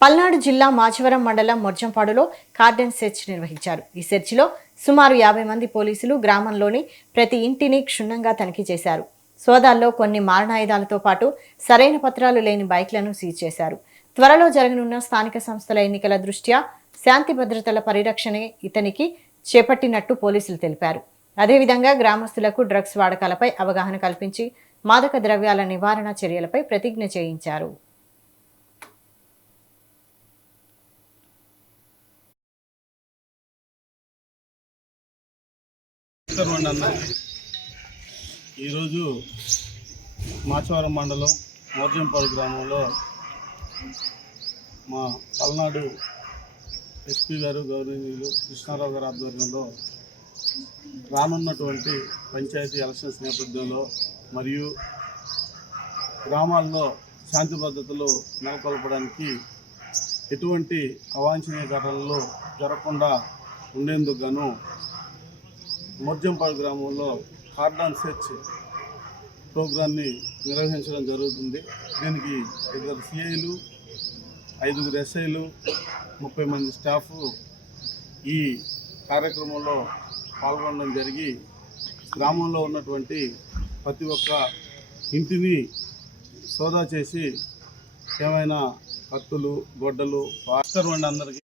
పల్నాడు జిల్లా మాచవరం మండలం మొర్జంపాడులో cordon search నిర్వహించారు. ఈ సెర్చ్లో సుమారు 50 మంది పోలీసులు గ్రామంలోని ప్రతి ఇంటిని క్షుణ్ణంగా తనిఖీ చేశారు. సోదాల్లో కొన్ని మారణాయుధాలతో పాటు సరైన పత్రాలు లేని బైక్లను సీజ్ చేశారు. త్వరలో జరగనున్న స్థానిక సంస్థల ఎన్నికల దృష్ట్యా శాంతి భద్రతల పరిరక్షణే ఇతనికి చేపట్టినట్టు పోలీసులు తెలిపారు. అదేవిధంగా గ్రామస్తులకు డ్రగ్స్ వాడకాలపై అవగాహన కల్పించి మాదక ద్రవ్యాల నివారణ చర్యలపై ప్రతిజ్ఞ చేయించారు. ఈరోజు మాచవరం మండలం మోర్జంపాడు గ్రామంలో మా పల్నాడు ఎస్పీ గారు గౌరవనీయులు కృష్ణారావు గారి ఆధ్వర్యంలో రానున్నటువంటి పంచాయతీ ఎలక్షన్స్ నేపథ్యంలో మరియు గ్రామాల్లో శాంతి భద్రతలు నెలకొల్పడానికి ఎటువంటి అవాంఛనీయ ఘటనలు జరగకుండా ఉండేందుకు గాను మోర్జంపాడు గ్రామంలో కార్డన్ సెర్చ్ ప్రోగ్రాన్ని నిర్వహించడం జరుగుతుంది. దీనికి 2 సిఐలు, 5 ఎస్ఐలు, 30 మంది స్టాఫ్ ఈ కార్యక్రమంలో పాల్గొనడం జరిగి గ్రామంలో ఉన్నటువంటి ప్రతి ఒక్క ఇంటిని సోదా చేసి ఏమైనా కత్తులు, గొడ్డలు అందరికీ